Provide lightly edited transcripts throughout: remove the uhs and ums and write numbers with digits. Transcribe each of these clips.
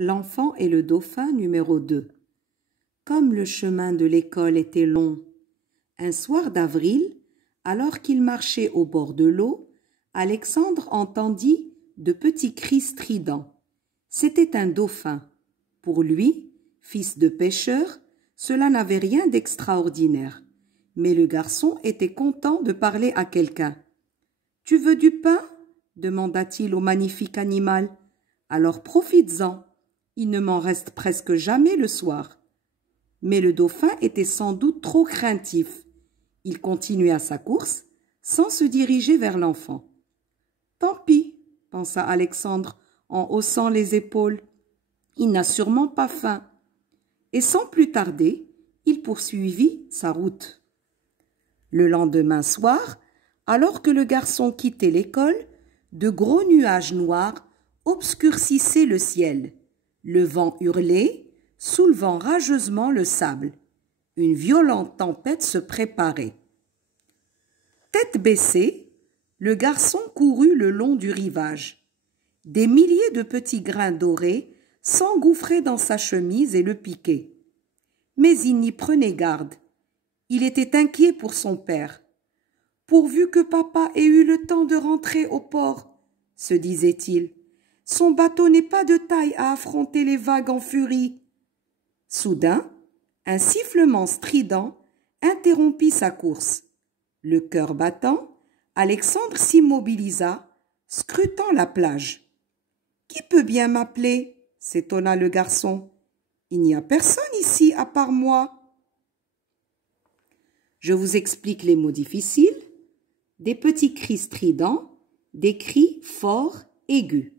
L'enfant et le dauphin numéro 2. Comme le chemin de l'école était long, un soir d'avril, alors qu'il marchait au bord de l'eau, Alexandre entendit de petits cris stridents. C'était un dauphin. Pour lui, fils de pêcheur, cela n'avait rien d'extraordinaire. Mais le garçon était content de parler à quelqu'un. « Tu veux du pain ?» demanda-t-il au magnifique animal. « Alors profites-en. Il ne m'en reste presque jamais le soir. » Mais le dauphin était sans doute trop craintif. Il continua sa course sans se diriger vers l'enfant. « Tant pis, » pensa Alexandre en haussant les épaules. « Il n'a sûrement pas faim. » Et sans plus tarder, il poursuivit sa route. Le lendemain soir, alors que le garçon quittait l'école, de gros nuages noirs obscurcissaient le ciel. Le vent hurlait, soulevant rageusement le sable. Une violente tempête se préparait. Tête baissée, le garçon courut le long du rivage. Des milliers de petits grains dorés s'engouffraient dans sa chemise et le piquaient. Mais il n'y prenait garde. Il était inquiet pour son père. « Pourvu que papa ait eu le temps de rentrer au port, » se disait-il. « Son bateau n'est pas de taille à affronter les vagues en furie. » Soudain, un sifflement strident interrompit sa course. Le cœur battant, Alexandre s'immobilisa, scrutant la plage. « Qui peut bien m'appeler ?» s'étonna le garçon. « Il n'y a personne ici à part moi. » Je vous explique les mots difficiles. Des petits cris stridents, des cris forts, aigus.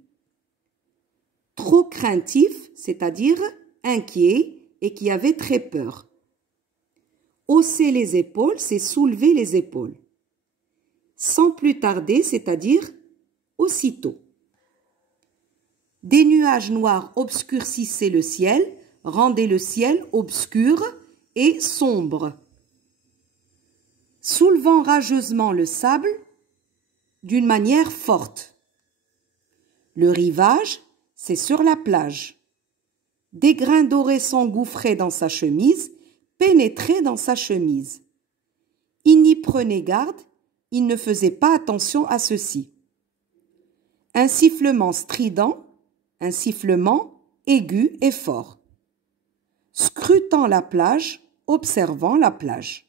Trop craintif, c'est-à-dire inquiet et qui avait très peur. Hausser les épaules, c'est soulever les épaules. Sans plus tarder, c'est-à-dire aussitôt. Des nuages noirs obscurcissaient le ciel, rendaient le ciel obscur et sombre. Soulevant rageusement le sable d'une manière forte. Le rivage, c'est sur la plage. Des grains dorés s'engouffraient dans sa chemise, pénétraient dans sa chemise. Il n'y prenait garde, il ne faisait pas attention à ceci. Un sifflement strident, un sifflement aigu et fort. Scrutant la plage, observant la plage.